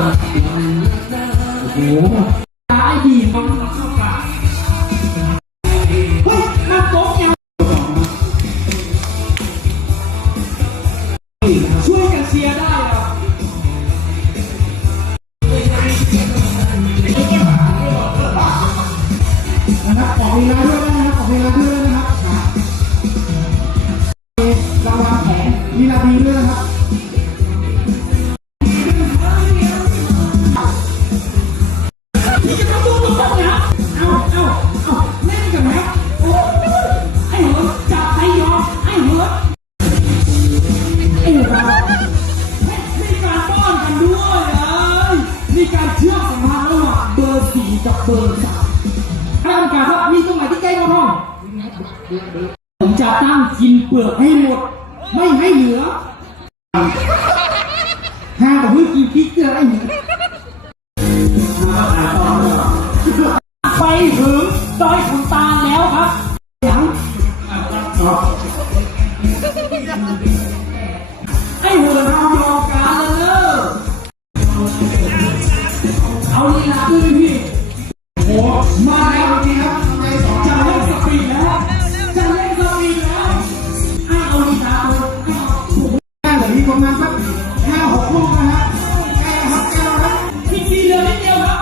โอ้โหตายดีมันเข้ากาเฮ้ยมันโต๊ะแกวช่วยกันเชียร์ได้เหรอนะครับออกลีลาด้วยนะ เบอร์สามท่านกรรมการครับมีตรงไหนที่ใกล้มาห้องผมจะตั้งกินเปลือกให้หมด ไม่ให้เหลือห้ามกับเพื่อกินพริกเกลือไอ้เหนียไปถึงดอยขุนตาลแล้วครับยังไอ้หัวเราย อีกประมาณสักห้าหกลูกนะฮะแก้ครับแก้แล้วครับพี่ซีเหลือนิดเดียวครับ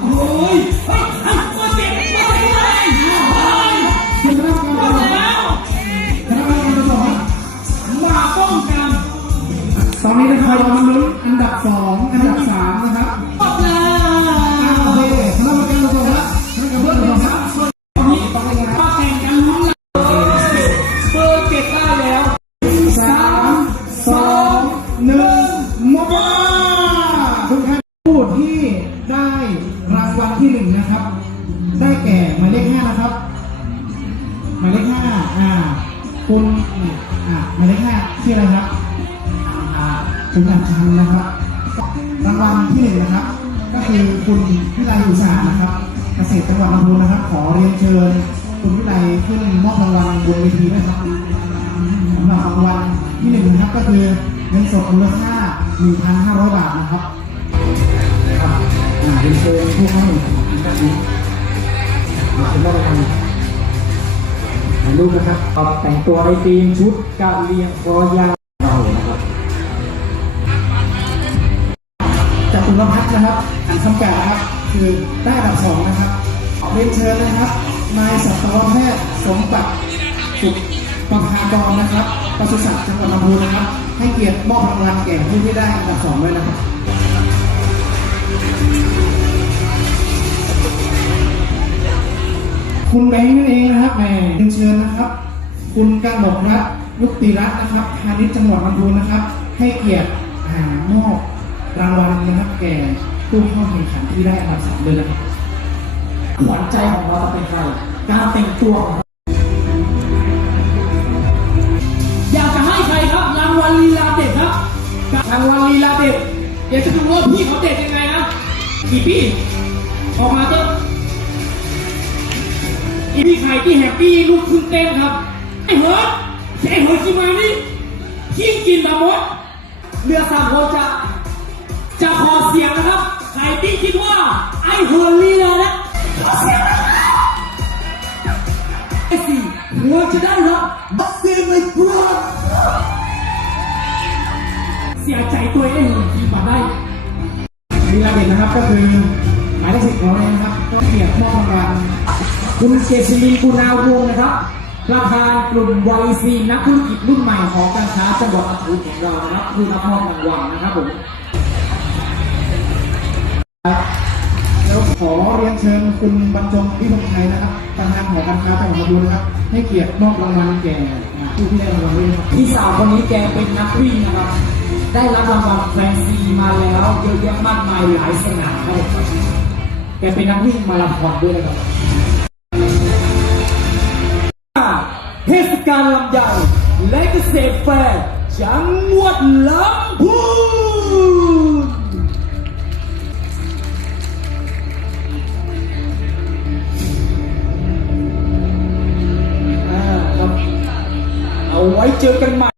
โอ้ยเฮ้ยเฮ้ยมาเก็บมาเก็บเลยเฮ้ยคุณคณะกรรมหมดแล้วคณะกรรมการจะบอกว่ามาป้องกันตอนนี้นะครับเรามาลุ้นอันดับสองอันดับสามนะครับ อ่าหมายเลขห้าชื่ออะไรครับอ่าคุณอัญชันนะครับรางวัลที่หนึ่งนะครับ ก็คือคุณวิไลอุตสาหนะครับ เกษตรจังหวัดลำพูนนะครับ ขอเรียนเชิญ คุณวิไลขึ้นมอบรางวัลบนเวทีด้วยครับสำหรับรางวัลที่หนึ่งนะครับก็คือเงินสดมูลค่า 1,500 บาทนะครับครับอ่าเรียนเชิญผู้เข้าแข่งขันนะครับนี้มาเป็นรางวัล ถ่ายรูปนะครับครับแต่งตัวในทีมชุดกะเลียงคอยาวเรานะครับจากคุณพัฒน์นะครับอันคำกานะครับคือได้อันดับสองนะครับเรียนเชิญนะครับนายสัตวแพทย์สมบัติสุขประภากรนะครับปศุสัตว์จังหวัดลำพูนนะครับ ให้เกียรติมอบรางวัลแก่ผู้ที่ได้อันดับสองด้วยนะครับ คุณแบงค์นั่นเองนะครับแหมเรียนเชิญนะครับ คุณกนกรัตน์ยุติรัตน์นะครับพาณิชย์จังหวัดลำพูนนะครับ ให้เกียรติหามอบรางวัลนะครับแก่ผู้เข้าแข่งขันที่ได้อันดับสามเลยนะครับขวัญใจของเราจะเป็นใครการแต่งตัวของอยากจะให้ใครครับรางวัลลีลาเด็ดครับรางวัลลีลาเด็ดเดี๋ยวจะดูว่าพี่เขาเด็ดยังไงนะกี่พี่ออกมาเถอะ อีพี่ใครที่แฮปปี้ลูกคุณเต้นครับ ไอ้เหิร์ดไอ้เหิร์ดกินมานี่ที่กินแบบมดเรือสามคนจะจะขอเสียงนะครับ ใครที่คิดว่า ไอ้เหัวลีเลานะขอเสียงนะไอ้สี่หัวจะได้รับบัตรเสียงในกรอบเสียใจตัวเองที่มาได้ลีลาเด่นนะครับก็คือหมายเลขสิบของเรานะครับก็เกียรติมอบรางวัล คุณเกษรินกุณาวงศ์นะครับประธานกลุ่มวัยซีนักธุรกิจรุ่นใหม่ของการค้าจังหวัดลำพูนของเรานะครับคือรับมอบรางวัลนะครับผมแล้วขอเรียนเชิญคุณบรรจงวิพงษ์ชัยนะครับประธานหอการค้าจังหวัดลำพูนนะครับ ให้เกียรติมอบรางวัลแก่อ่าผู้ที่ได้รางวัลด้วยนะครับพี่สาวคนนี้แกเป็นนักวิ่งนะครับ ได้รับรางวัลแฟนซีมาแล้วเยอะแยะมากมายหลายสนามครับผมแกเป็นนักวิ่งมาราธอนด้วยนะครับ เทศกาลลำไยและเกษตรแฟร์จังหวัดลำพูนเอาไว้เจอกันใหม่